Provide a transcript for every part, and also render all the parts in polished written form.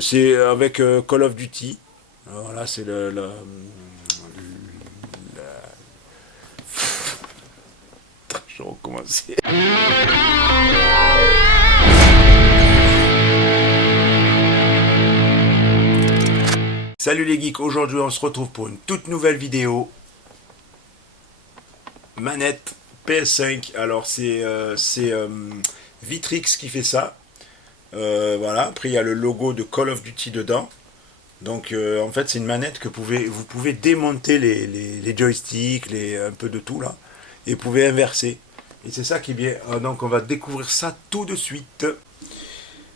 C'est avec Call of Duty. Voilà, c'est je vais recommencer. Salut les geeks, aujourd'hui on se retrouve pour une toute nouvelle vidéo. Manette PS5, alors c'est Vitrix qui fait ça. Voilà, après il y a le logo de Call of Duty dedans. Donc en fait c'est une manette que vous pouvez démonter les joysticks, un peu de tout là, et vous pouvez inverser. Et c'est ça qui est bien. Donc on va découvrir ça tout de suite.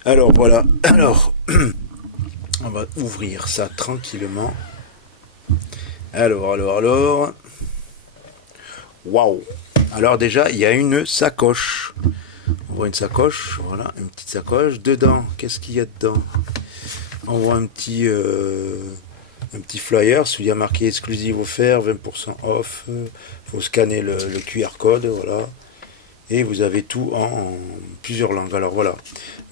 Alors voilà, alors on va ouvrir ça tranquillement. Alors. Waouh! Alors déjà, il y a une sacoche. On voit une sacoche, voilà, une petite sacoche. Dedans, qu'est-ce qu'il y a dedans? On voit un petit flyer, celui qui a marqué exclusive offert, 20% off. Faut scanner le QR code, voilà. Et vous avez tout en plusieurs langues. Alors voilà,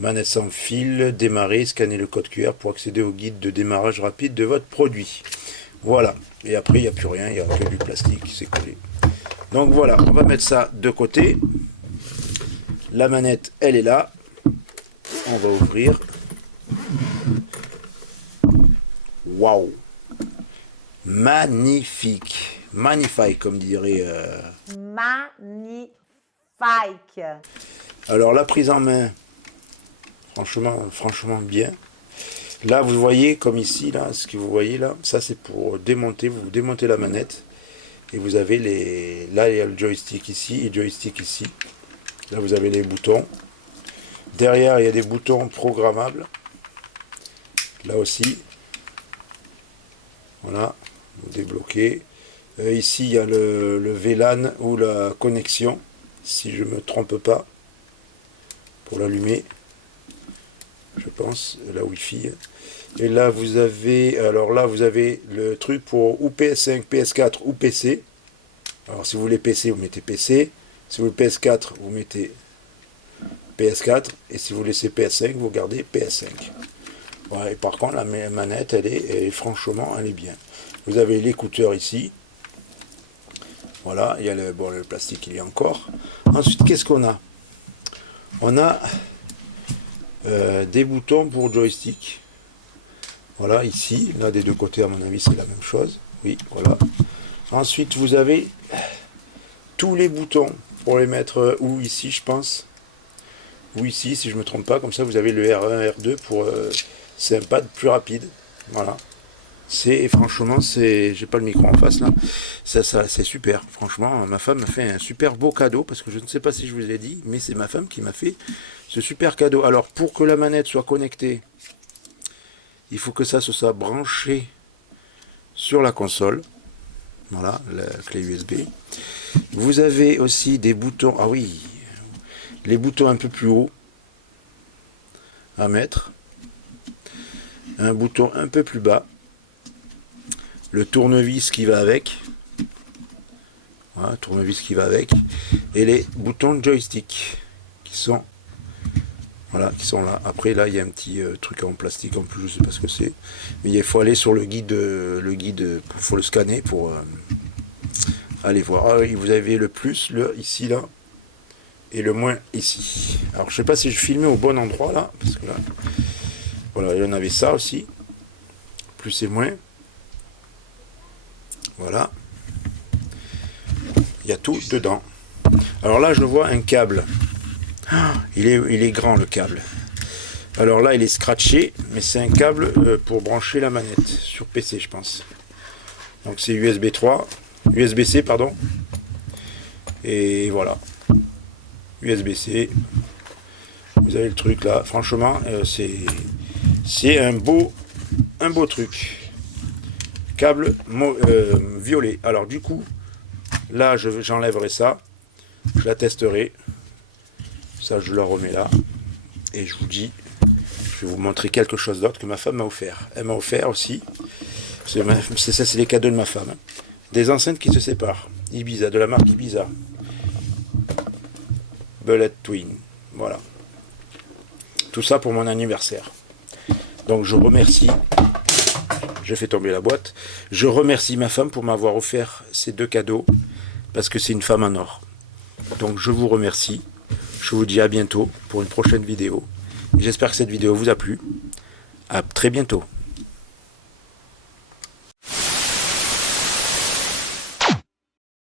manette sans fil, démarrer, scanner le code QR pour accéder au guide de démarrage rapide de votre produit. Voilà. Et après, il n'y a plus rien, il n'y a que du plastique qui s'est collé. Donc voilà, on va mettre ça de côté. La manette, elle est là. On va ouvrir. Waouh! Magnifique. Magnifique, comme dirait... Magnifique. Alors la prise en main, franchement bien. Là, vous voyez, comme ici, là, ce que vous voyez là, ça c'est pour démonter. Vous démontez la manette. Et vous avez là il y a le joystick ici et le joystick ici. Là vous avez les boutons. Derrière il y a des boutons programmables. Là aussi. Voilà. Vous débloquez. Ici il y a le VLAN ou la connexion. Si je ne me trompe pas. Pour l'allumer. Je pense. La Wi-Fi. Et là vous avez, alors là vous avez le truc pour ou PS5, PS4 ou PC. Alors si vous voulez PC, vous mettez PC. Si vous voulez PS4, vous mettez PS4. Et si vous laissez PS5, vous gardez PS5. Voilà, et par contre la manette, franchement, elle est bien. Vous avez l'écouteur ici. Voilà, il y a le plastique, il y a encore. Ensuite, qu'est-ce qu'on a? On a des boutons pour joystick. Voilà, ici, là des deux côtés, à mon avis, c'est la même chose. Oui, voilà. Ensuite, vous avez tous les boutons pour les mettre ou ici, je pense. Ou ici, si je ne me trompe pas. Comme ça, vous avez le R1, R2 pour... c'est un pad plus rapide. Voilà. Et franchement, j'ai pas le micro en face, là. Ça c'est super. Franchement, ma femme m'a fait un super beau cadeau. Parce que je ne sais pas si je vous l'ai dit, mais c'est ma femme qui m'a fait ce super cadeau. Alors, pour que la manette soit connectée, il faut que ça se soit branché sur la console. Voilà, la clé USB. Vous avez aussi des boutons. Ah oui, les boutons un peu plus haut à mettre. Un bouton un peu plus bas. Le tournevis qui va avec. Voilà, tournevis qui va avec. Et les boutons de joystick qui sont... Voilà, qui sont là. Après, là, il y a un petit truc en plastique en plus, je sais pas ce que c'est. Mais il faut aller sur le guide, il faut le scanner pour aller voir. Ah oui, vous avez le plus, ici, là, et le moins ici. Alors, je sais pas si je filmais au bon endroit, là, parce que là, voilà, il y en avait ça aussi. Plus et moins. Voilà. Il y a tout dedans. Alors là, je vois un câble. Il est grand le câble. Alors là il est scratché, mais c'est un câble pour brancher la manette sur PC je pense. Donc c'est USB-C pardon. Et voilà. USB-C. Vous avez le truc là. Franchement c'est un beau truc. Câble violet. Alors du coup là j'enlèverai ça. Je la testerai. Ça, je la remets là. Et je vous dis, je vais vous montrer quelque chose d'autre que ma femme m'a offert. Elle m'a offert aussi, c'est les cadeaux de ma femme, des enceintes qui se séparent. Ibiza, de la marque Ibiza. Bullet Twin. Voilà. Tout ça pour mon anniversaire. Donc je remercie, je fais tomber la boîte, je remercie ma femme pour m'avoir offert ces 2 cadeaux, parce que c'est une femme en or. Donc je vous remercie, je vous dis à bientôt pour une prochaine vidéo. J'espère que cette vidéo vous a plu. À très bientôt.